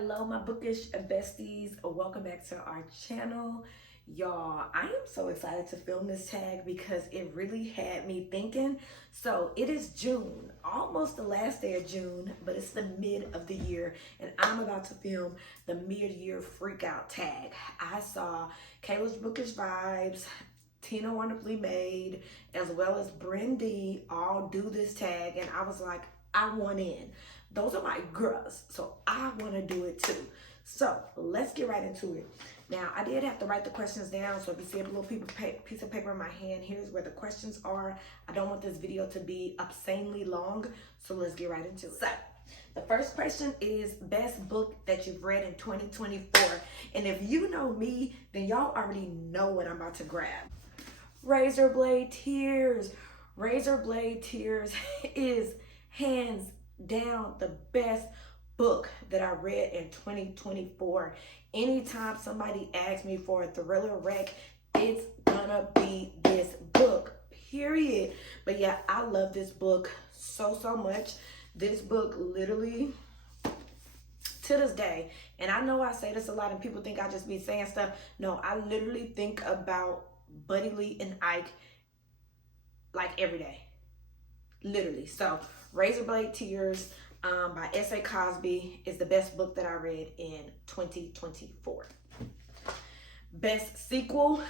Hello my bookish besties, welcome back to our channel. Y'all, I am so excited to film this tag because it really had me thinking. So it is June, almost the last day of June, but it's the mid of the year and I'm about to film the mid-year freak out tag. I saw Kayla's Bookish Vibes, Tina Wonderfully Made, as well as Brendy all do this tag, and I was like, I want in. Those are my girls, so I want to do it too. So let's get right into it. Now, I did have to write the questions down, so if you see a little piece of paper in my hand, here's where the questions are. I don't want this video to be obscenely long, so let's get right into it. So, the first question is best book that you've read in 2024. And if you know me, then y'all already know what I'm about to grab. Razorblade Tears. Razorblade Tears is hands down the best book that I read in 2024. Anytime somebody asks me for a thriller rec, it's gonna be this book, period. But yeah, I love this book so much. This book literally, to this day, and I know I say this a lot and people think I just be saying stuff. No, I literally think about Buddy Lee and Ike like every day, literally. So Razorblade Tears by S.A. Cosby is the best book that I read in 2024. Best sequel.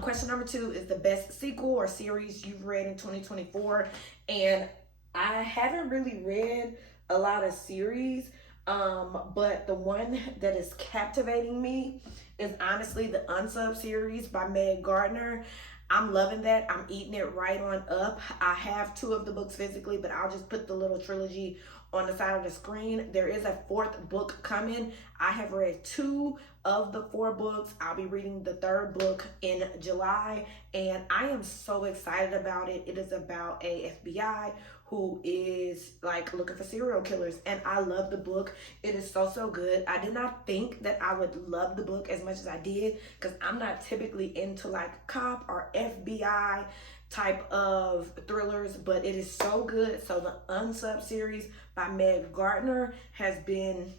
Question number 2 is the best sequel or series you've read in 2024. And I haven't really read a lot of series, but the one that is captivating me is honestly the Unsub series by Meg Gardner. I'm loving that. I'm eating it right on up. I have 2 of the books physically, but I'll just put the little trilogy on the side of the screen. There is a 4th book coming. I have read 2 of the 4 books. I'll be reading the 3rd book in July, and I am so excited about it. It is about a FBI who is like looking for serial killers, and I love the book. It is so good. I did not think that I would love the book as much as I did because I'm not typically into like cop or FBI type of thrillers, but it is so good. So the Unsub series by Meg Gardner has been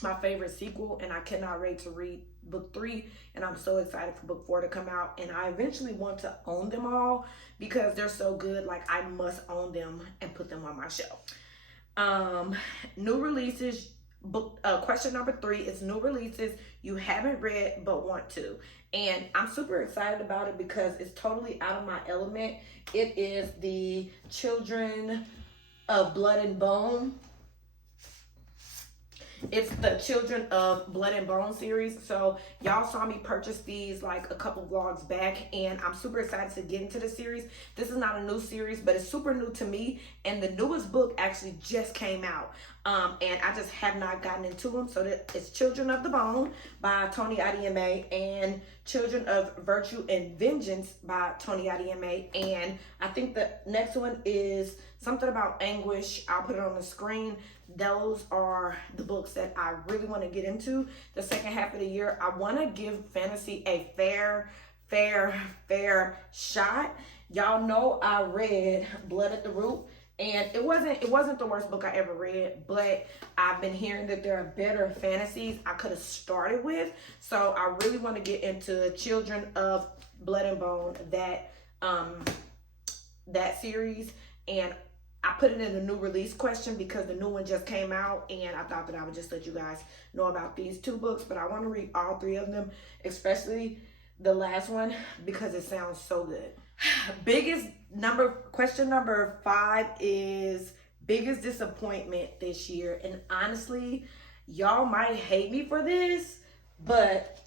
my favorite sequel, and I cannot wait to read book 3, and I'm so excited for book 4 to come out. And I eventually want to own them all because they're so good. Like, I must own them and put them on my shelf. New releases. Book question number 3 is new releases you haven't read but want to, and I'm super excited about it because it's totally out of my element. It is the Children of Blood and Bone. It's the Children of Blood and Bone series. So y'all saw me purchase these like a couple vlogs back, and I'm super excited to get into the series. This is not a new series, but it's super new to me, and the newest book actually just came out, and I just have not gotten into them. So it's Children of the Bone by Tony Adeyemi and Children of Virtue and Vengeance by Tony Adeyemi, and I think the next one is something about anguish. I'll put it on the screen. Those are the books that I really want to get into the second half of the year. I want to give fantasy a fair shot. Y'all know I read Blood at the Root, and it wasn't the worst book I ever read, but I've been hearing that there are better fantasies I could have started with. So I really want to get into Children of Blood and Bone, that series, and I put it in the new release question because the new one just came out, and I thought that I would just let you guys know about these 2 books, but I want to read all 3 of them, especially the last one because it sounds so good. Question number 5 is biggest disappointment this year, and honestly, y'all might hate me for this, but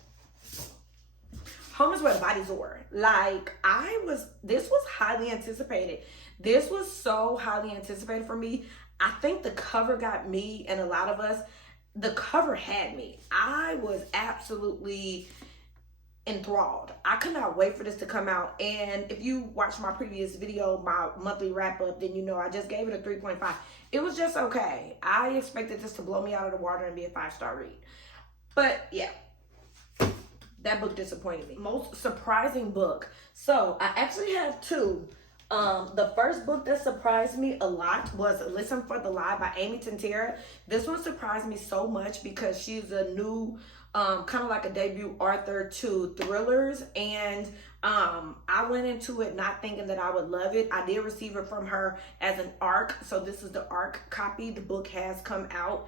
Home is Where the Bodies Were. Like, this was highly anticipated. This was so highly anticipated for me. I think the cover got me and a lot of us. The cover had me. I was absolutely enthralled. I could not wait for this to come out. And if you watch my previous video, my monthly wrap up, then you know I just gave it a 3.5. It was just okay. I expected this to blow me out of the water and be a 5-star read. But yeah, that book disappointed me. Most surprising book. So I actually have 2. The first book that surprised me a lot was Listen for the Lie by Amy Tintera. This one surprised me so much because she's a new, kind of like a debut author to thrillers, and I went into it not thinking that I would love it. I did receive it from her as an ARC, so this is the ARC copy. The book has come out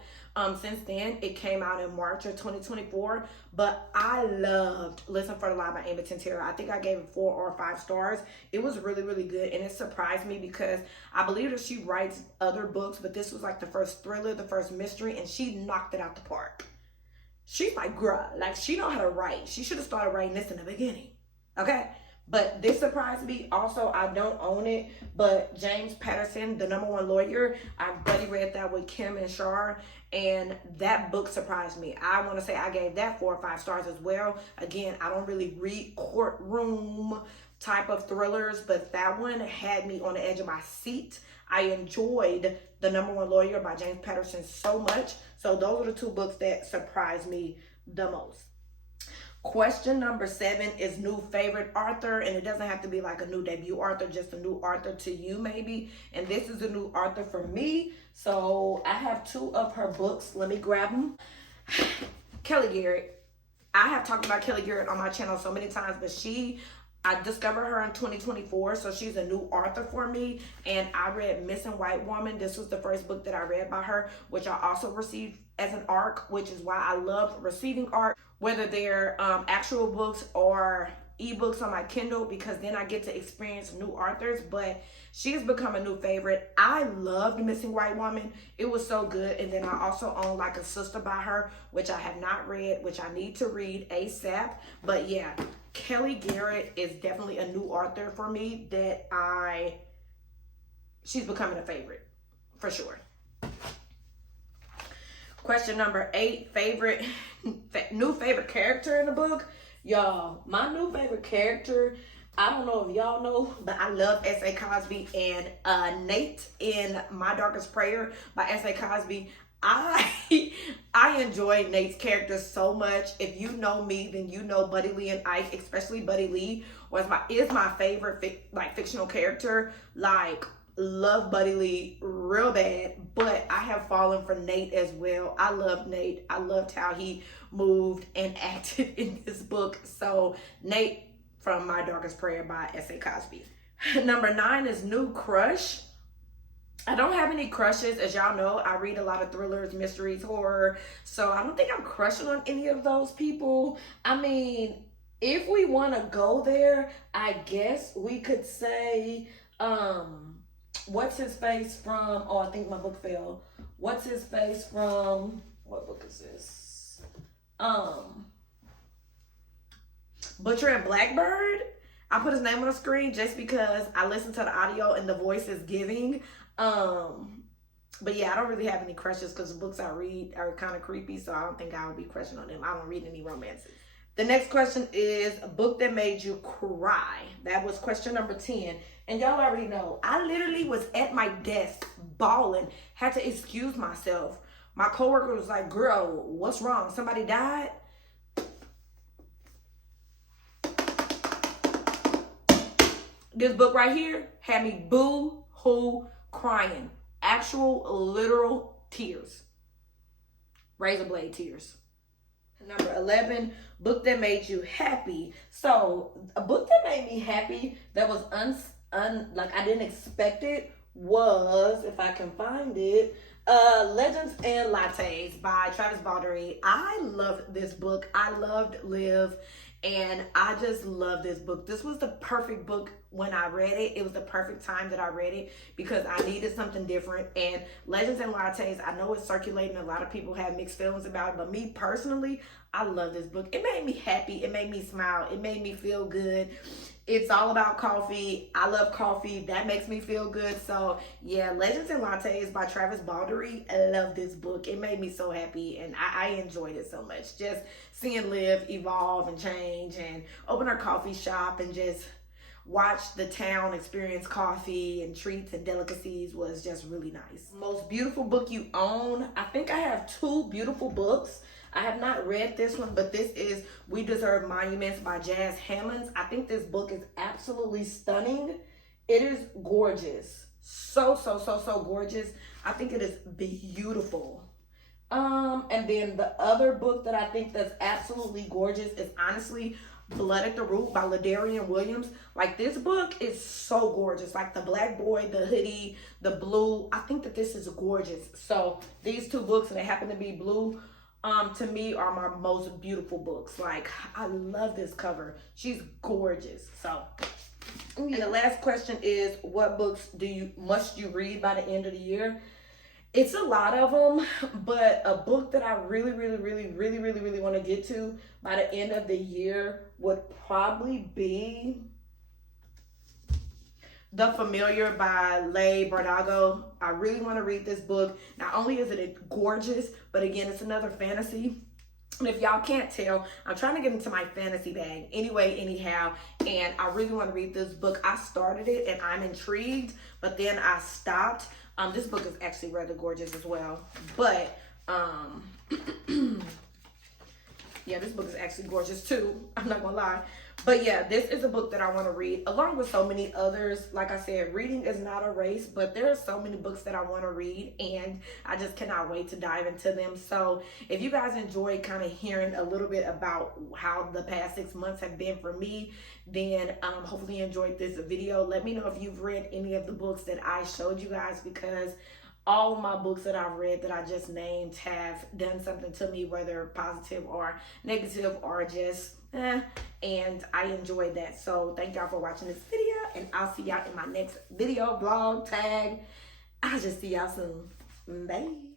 since then. It came out in March of 2024, but I loved Listen for the Lie by Amy Tintera. I think I gave it 4 or 5 stars. It was really, really good, and it surprised me because I believe that she writes other books, but this was like the first thriller, the first mystery, and she knocked it out the park. She's like, bruh, like she know how to write. She should have started writing this in the beginning. Okay, but this surprised me. Also, I don't own it, but James Patterson, the #1 lawyer, I buddy read that with Kim and Shar, and that book surprised me. I want to say I gave that 4 or 5 stars as well. Again, I don't really read courtroom type of thrillers, but that one had me on the edge of my seat. I enjoyed the #1 lawyer by James Patterson so much. So those are the 2 books that surprised me the most. Question number 7 is new favorite author, and it doesn't have to be like a new debut author, just a new author to you maybe. And this is a new author for me. So I have 2 of her books. Let me grab them. Kelly Garrett. I have talked about Kelly Garrett on my channel so many times, but I discovered her in 2024, so she's a new author for me. And I read Missing White Woman. This was the first book that I read by her, which I also received as an ARC, which is why I love receiving ARC, whether they're actual books or ebooks on my Kindle, because then I get to experience new authors. But she has become a new favorite. I loved Missing White Woman. It was so good. And then I also own Like a Sister by her, which I have not read, which I need to read ASAP. But yeah, Kelly Garrett is definitely a new author for me that she's becoming a favorite for sure. Question number 8, new favorite character in the book. Y'all, my new favorite character, I don't know if y'all know, but I love S.A. Cosby, and Nate in My Darkest Prayer by S.A. Cosby. I enjoy Nate's character so much. If you know me, then you know Buddy Lee and Ike, especially Buddy Lee is my favorite fictional character. Like, love Buddy Lee real bad, but I have fallen for Nate as well. I love Nate. I loved how he moved and acted in this book. So Nate from My Darkest Prayer by S.A. Cosby. Number 9 is new crush. I don't have any crushes. As y'all know, I read a lot of thrillers, mysteries, horror. So I don't think I'm crushing on any of those people. I mean, if we want to go there, I guess we could say, what's his face from, oh, I think my book fell. What's his face from, what book is this? Butcher and Blackbird. I put his name on the screen just because I listened to the audio and the voice is giving. But yeah, I don't really have any crushes because the books I read are kind of creepy, so I don't think I would be crushing on them. I don't read any romances. The next question is a book that made you cry. That was question number 10. And y'all already know, I literally was at my desk bawling, had to excuse myself. My coworker was like, girl, what's wrong? Somebody died? This book right here had me boo-hoo crying. Actual, literal tears. Razor blade tears. Number 11, book that made you happy. So a book that made me happy that was like I didn't expect it was, if I can find it, Legends and Lattes by Travis Baldree. I loved this book. I loved Liv, and I just love this book. This was the perfect book when I read it. It was the perfect time that I read it because I needed something different. And Legends and Lattes, I know it's circulating. A lot of people have mixed feelings about it, but me personally, I love this book. It made me happy. It made me smile. It made me feel good. It's all about coffee. I love coffee. That makes me feel good. So yeah, Legends and Lattes by Travis Baldree. I love this book. It made me so happy, and I enjoyed it so much. Just seeing Liv evolve and change and open her coffee shop and just watch the town experience coffee and treats and delicacies was just really nice. Most beautiful book you own. I think I have 2 beautiful books. I have not read this one, but this is We Deserve Monuments by Jazz Hammonds. I think this book is absolutely stunning. It is gorgeous. So, so, so, so gorgeous. I think it is beautiful. And then the other book that I think that's absolutely gorgeous is honestly Blood at the Root by Ladarian Williams. Like, this book is so gorgeous. Like the black boy, the hoodie, the blue. I think that this is gorgeous. So these two books, and they happen to be blue, to me are my most beautiful books. Like, I love this cover. She's gorgeous. So, and the last question is, what books must you read by the end of the year? It's a lot of them, but a book that I really want to get to by the end of the year would probably be The Familiar by Leigh Bardugo. I really want to read this book. Not only is it gorgeous, but again, it's another fantasy. And if y'all can't tell, I'm trying to get into my fantasy bag anyhow, and I really want to read this book. I started it and I'm intrigued, but then I stopped. This book is actually rather gorgeous as well, but yeah, this book is actually gorgeous too. I'm not gonna lie. But yeah, this is a book that I want to read along with so many others. Like I said, reading is not a race, but there are so many books that I want to read and I just cannot wait to dive into them. So if you guys enjoyed kind of hearing a little bit about how the past 6 months have been for me, then hopefully you enjoyed this video. Let me know if you've read any of the books that I showed you guys, because all of my books that I've read that I just named have done something to me, whether positive or negative or just and I enjoyed that. So thank y'all for watching this video, and I'll see y'all in my next video, vlog, tag. I'll just see y'all soon. Bye.